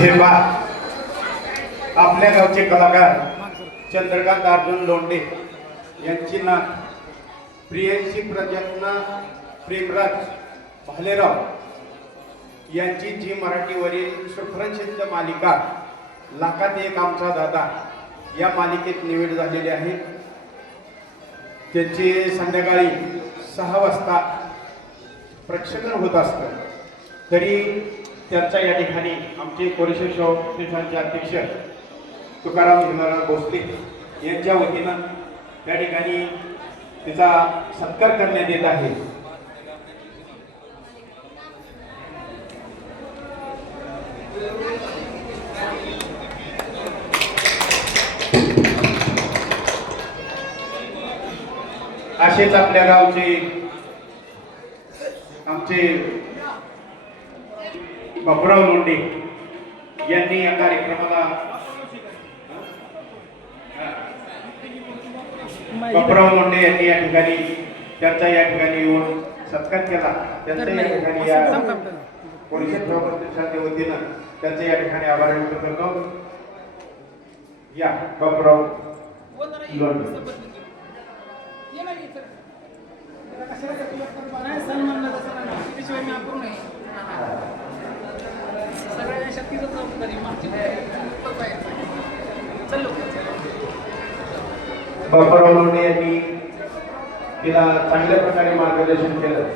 हे पा आपल्या गावचे कलाकार चंद्रकांत अर्जुन लोंढे यांची नात प्रियंशी प्रजन्ना प्रेमराज भालेराव यांची जी मराठीवरील सुप्रसिद्ध मालिका लाखात एक आमचा दादा या मालिकेत निवड झालेली आहे। त्याची संध्याकाळी 6 वाजता प्रक्षेपण होत असतं। तरी त्यांचा या ठिकाणी आमचे कोरेश्वर संस्थेचे अध्यक्ष तुकाराम भीमाराव भोसले यांच्या वतीनं त्या ठिकाणी तिचा सत्कार करण्यात येत आहे। असेच आपल्या गावचे आमचे बापूराव लोंढे यांनी या कार्यक्रमाला बापूराव लोंढे यांनी या ठिकाणी त्यांचा या ठिकाणी येऊन सत्कार केला। त्यांचा या ठिकाणी या परिषदेच्या वतीनं त्यांचे या ठिकाणी आभार व्यक्त करतो। या बापूराव लोंढे बापूराव लोंढे यांनी तिला चांगल्या प्रकारे मार्गदर्शन केलं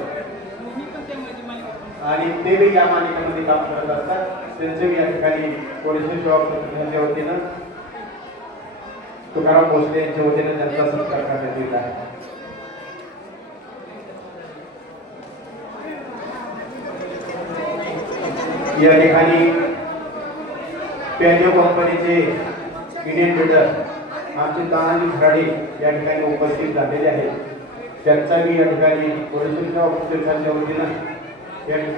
आणि ते या मालिकेमध्ये काम करत असतात। त्यांचे या ठिकाणी कोरेश्वर वतीनं तुकाराम भोसले यांच्या वतीनं त्यांचा सत्कार करण्यात येत आहे। या ठिकाणी पॅन्यो कंपनीचे इंडियन बिल्डर आमचे तानाजी खराडे या ठिकाणी उपस्थित झालेले आहेत। त्यांचाही या ठिकाणी कोरेश्वर संस्थेच्या वतीनं या ठिकाणी